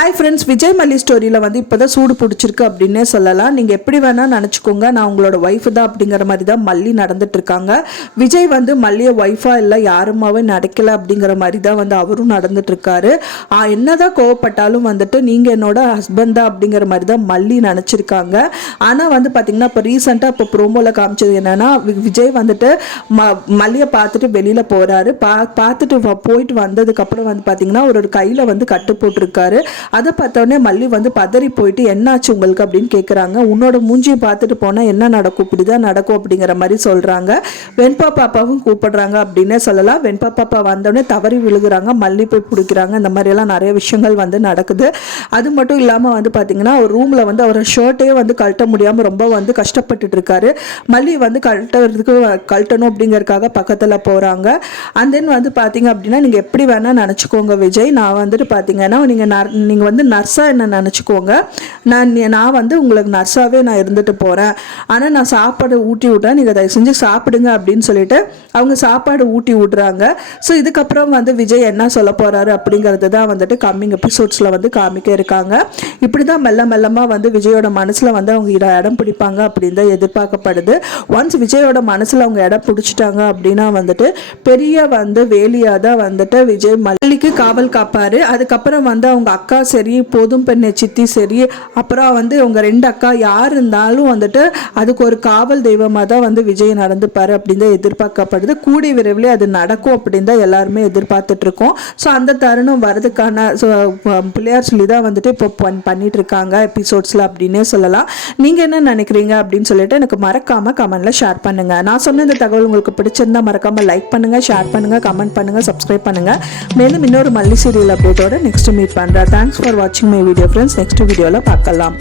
Hi friends, Vijay மல்லி ஸ்டோரியில் வந்து இப்போ தான் சூடு பிடிச்சிருக்கு அப்படின்னே சொல்லலாம். நீங்கள் எப்படி வேணால் நினச்சிக்கோங்க, நான் உங்களோட ஒய்ஃபு தான் அப்படிங்கிற மாதிரி தான் மல்லி நடந்துட்டுருக்காங்க. விஜய் வந்து மல்லியை ஒய்ஃபாக இல்லை யாருமாவே நடக்கலை அப்படிங்கிற மாதிரி தான் வந்து அவரும் நடந்துட்டுருக்காரு. என்னதான் கோவப்பட்டாலும் வந்துட்டு நீங்கள் என்னோட ஹஸ்பண்ட் தான் அப்படிங்கிற மாதிரி தான் மல்லி நினச்சிருக்காங்க. ஆனால் வந்து பார்த்திங்கன்னா இப்போ ரீசெண்டாக இப்போ ப்ரோமோவில் காமிச்சது என்னென்னா, விஜய் வந்துட்டு மல்லியை பார்த்துட்டு வெளியில் போகிறாரு. பார்த்துட்டு போயிட்டு வந்ததுக்கப்புறம் வந்து பார்த்திங்கன்னா ஒரு கையில் வந்து கட்டு போட்டிருக்காரு. அதை பார்த்தோடனே மல்லி வந்து பதறி போயிட்டு என்னாச்சு உங்களுக்கு அப்படின்னு கேட்குறாங்க. உன்னோட மூஞ்சியை பார்த்துட்டு போனால் என்ன நடக்கும், இப்படிதான் நடக்கும் அப்படிங்கிற மாதிரி சொல்கிறாங்க. வெண்பா பாப்பாவும் கூப்பிடுறாங்க அப்படின்னே சொல்லலாம். வெண்பா பாப்பா வந்தோடனே தவறி விழுகிறாங்க, மல்லி போய் பிடிக்கிறாங்க. இந்த மாதிரியெல்லாம் நிறைய விஷயங்கள் வந்து நடக்குது. அது மட்டும் இல்லாமல் வந்து பார்த்தீங்கன்னா ஒரு ரூமில் வந்து அவர் ஷர்ட்டே வந்து கழட்ட முடியாமல் ரொம்ப வந்து கஷ்டப்பட்டுட்டு இருக்காரு. மல்லி வந்து கழட்டணும் அப்படிங்கிறதுக்காக பக்கத்தில் போகிறாங்க. அண்ட் தென் வந்து பார்த்தீங்க அப்படின்னா நீங்கள் எப்படி வேணால் நினச்சிக்கோங்க விஜய், நான் வந்துட்டு பார்த்தீங்கன்னா நீங்கள் வந்து நர்ஸாக என்ன நினச்சிக்கோங்க, நான் வந்து உங்களுக்கு நர்ஸாகவே நான் இருந்துட்டு போகிறேன். ஆனால் நான் சாப்பாடு ஊட்டி விட்றேன், நீங்கள் தயவு செஞ்சு சாப்பிடுங்க அப்படின்னு சொல்லிட்டு அவங்க சாப்பாடு ஊட்டி விட்றாங்க. ஸோ இதுக்கப்புறம் வந்து விஜய் என்ன சொல்ல போகிறாரு அப்படிங்கிறது தான் வந்துட்டு கம்மிங் எபிசோட்ஸில் வந்து காமிக்க இருக்காங்க. இப்படி தான் மெல்லமாக வந்து விஜயோட மனசில் வந்து அவங்க இடம் பிடிப்பாங்க அப்படின்னு தான் எதிர்பார்க்கப்படுது. ஒன்ஸ் விஜயோட மனசில் அவங்க இடம் பிடிச்சிட்டாங்க அப்படின்னா வந்துட்டு பெரிய வந்து வேலியாக தான் வந்துட்டு விஜய் மல்லிக்கு காவல் காப்பார். அதுக்கப்புறம் வந்து அவங்க அக்கா சரி, போதும் பெண்ணை சித்தி சரி, அப்புறம் வந்து அவங்க ரெண்டு அக்கா யார் இருந்தாலும் வந்துட்டு அதுக்கு ஒரு காவல் தெய்வமாக தான் வந்து விஜய் நடந்துப்பார் அப்படின்னு தான் எதிர்பார்க்கப்படுது. கூடிய விரைவில் அது நடக்கும் அப்படின்னு தான் எல்லாருமே எதிர்பார்த்துட்டு இருக்கோம். ஸோ அந்த தருணம் வரதுக்கான பிள்ளையார் சொல்லி தான் வந்துட்டு இப்போ பண்ணிட்டு இருக்காங்க எபிசோட்ஸில் அப்படின்னே சொல்லலாம். நீங்கள் என்ன நினைக்கிறீங்க அப்படின்னு சொல்லிட்டு எனக்கு மறக்காமல் கமெண்ட்ல ஷேர் பண்ணுங்க. நான் சொன்ன இந்த தகவல் உங்களுக்கு பிடிச்சிருந்தா மறக்காமல் லைக் பண்ணுங்க, ஷேர் பண்ணுங்க, கமெண்ட் பண்ணுங்க, சப்ஸ்கிரைப் பண்ணுங்க. மேலும் இன்னொரு மல்லி சீரியல் அப்டேட்டோட நெக்ஸ்ட் மீட் பண்ணுறேன். தேங்க்ஸ் ஃபார் வாட்சிங் மை வீடியோ ஃப்ரெண்ட்ஸ். நெக்ஸ்ட் வீடியோவில் பார்க்கலாம்.